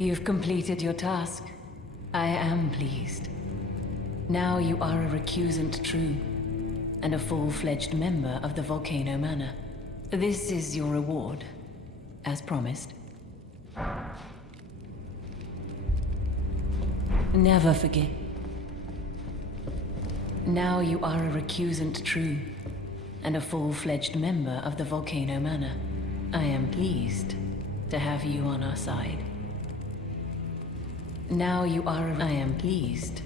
You've completed your task. I am pleased. Now you are a recusant true, and a full-fledged member of the Volcano Manor. This is your reward, as promised. Never forget. Now you are a recusant true, and a full-fledged member of the Volcano Manor. I am pleased to have you on our side. Now you are I am pleased